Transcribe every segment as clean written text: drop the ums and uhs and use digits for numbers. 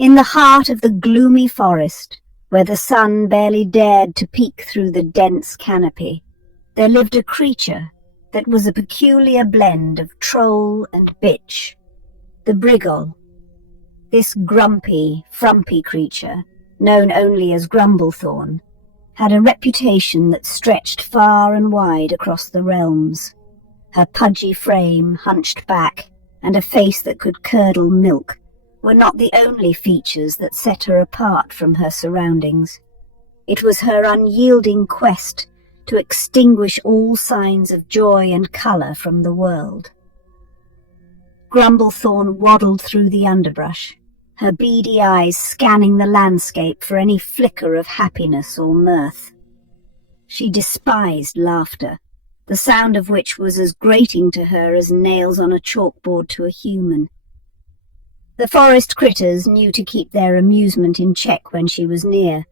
In the heart of the gloomy forest, where the sun barely dared to peek through the dense canopy, there lived a creature that was a peculiar blend of troll and bitch, the brigol. This grumpy, frumpy creature, known only as Grumblethorn, had a reputation that stretched far and wide across the realms. Her pudgy frame, hunched back, and a face that could curdle milk were not the only features that set her apart from her surroundings. It was her unyielding quest to extinguish all signs of joy and colour from the world. Grumblethorn waddled through the underbrush, her beady eyes scanning the landscape for any flicker of happiness or mirth. She despised laughter, the sound of which was as grating to her as nails on a chalkboard to a human. The forest critters knew to keep their amusement in check when she was near,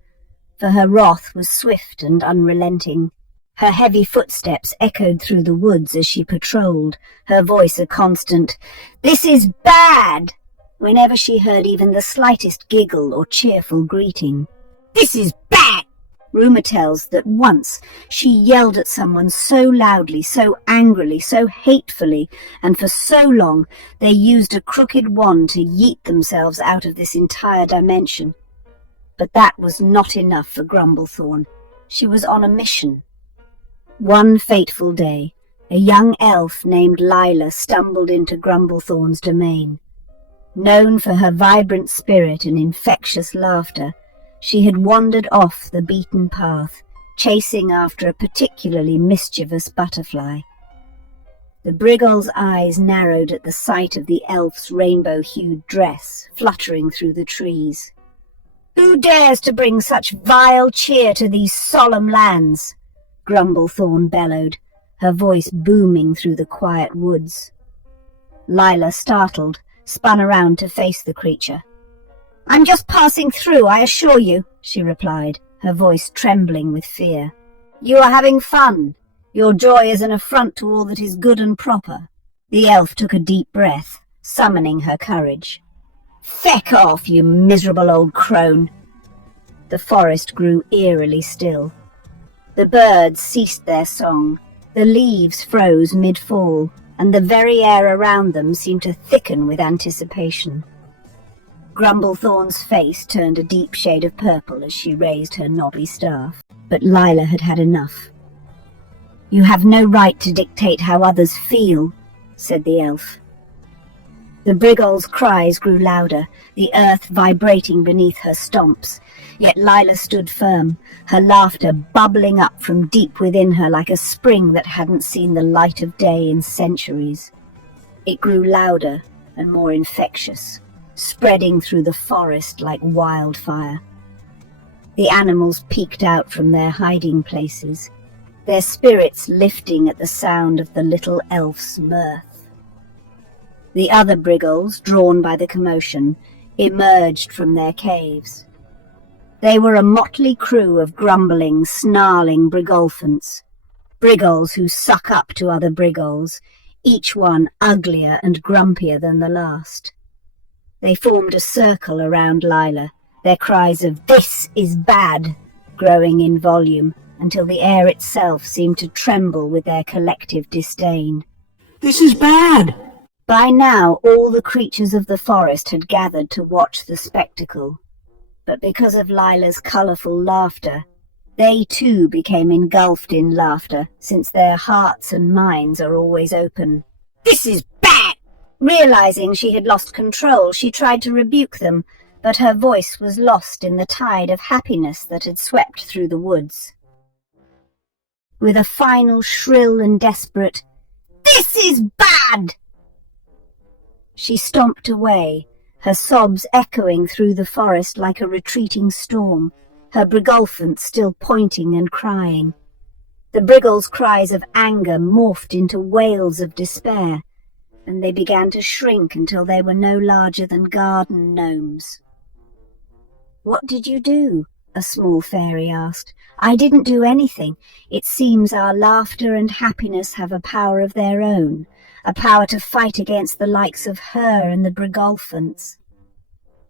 for her wrath was swift and unrelenting. Her heavy footsteps echoed through the woods as she patrolled, her voice a constant, "This is bad!" whenever she heard even the slightest giggle or cheerful greeting. "This is bad!" Rumour tells that once she yelled at someone so loudly, so angrily, so hatefully, and for so long they used a crooked wand to yeet themselves out of this entire dimension. But that was not enough for Grumblethorn. She was on a mission. One fateful day, a young elf named Lila stumbled into Grumblethorn's domain. Known for her vibrant spirit and infectious laughter, she had wandered off the beaten path, chasing after a particularly mischievous butterfly. The brigol's eyes narrowed at the sight of the elf's rainbow-hued dress fluttering through the trees. "Who dares to bring such vile cheer to these solemn lands?" Grumblethorn bellowed, her voice booming through the quiet woods. Lila, startled, spun around to face the creature. "I'm just passing through, I assure you," she replied, her voice trembling with fear. "You are having fun. Your joy is an affront to all that is good and proper." The elf took a deep breath, summoning her courage. "Feck off, you miserable old crone!" The forest grew eerily still. The birds ceased their song, the leaves froze mid-fall, and the very air around them seemed to thicken with anticipation. Grumblethorn's face turned a deep shade of purple as she raised her knobby staff, but Lila had had enough. "You have no right to dictate how others feel," said the elf. The brigol's cries grew louder, the earth vibrating beneath her stomps, yet Lila stood firm, her laughter bubbling up from deep within her like a spring that hadn't seen the light of day in centuries. It grew louder and more infectious, spreading through the forest like wildfire. The animals peeked out from their hiding places, their spirits lifting at the sound of the little elf's mirth. The other brigols, drawn by the commotion, emerged from their caves. They were a motley crew of grumbling, snarling brigolphants, brigols who suck up to other brigols, each one uglier and grumpier than the last. They formed a circle around Lila, their cries of "This is bad!" growing in volume until the air itself seemed to tremble with their collective disdain. "This is bad!" By now all the creatures of the forest had gathered to watch the spectacle, but because of Lila's colourful laughter, they too became engulfed in laughter, since their hearts and minds are always open. "This is bad!" Realizing she had lost control, she tried to rebuke them, but her voice was lost in the tide of happiness that had swept through the woods. With a final shrill and desperate, "This is bad!" she stomped away, her sobs echoing through the forest like a retreating storm, her brigolphants still pointing and crying. The brigol's cries of anger morphed into wails of despair, and they began to shrink until they were no larger than garden gnomes. "What did you do?" a small fairy asked. "I didn't do anything. It seems our laughter and happiness have a power of their own, a power to fight against the likes of her and the brigolphants."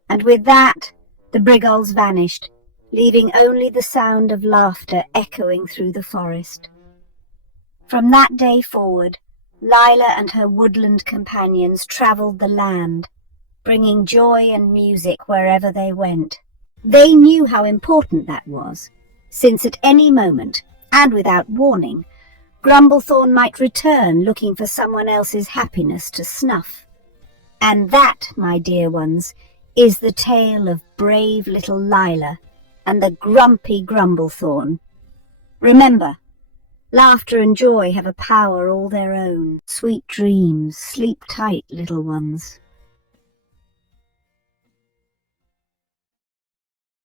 And with that, the brigols vanished, leaving only the sound of laughter echoing through the forest. From that day forward, Lila and her woodland companions travelled the land, bringing joy and music wherever they went. They knew how important that was, since at any moment, and without warning, Grumblethorn might return looking for someone else's happiness to snuff. And that, my dear ones, is the tale of brave little Lila and the grumpy Grumblethorn. Remember, laughter and joy have a power all their own. Sweet dreams, sleep tight, little ones.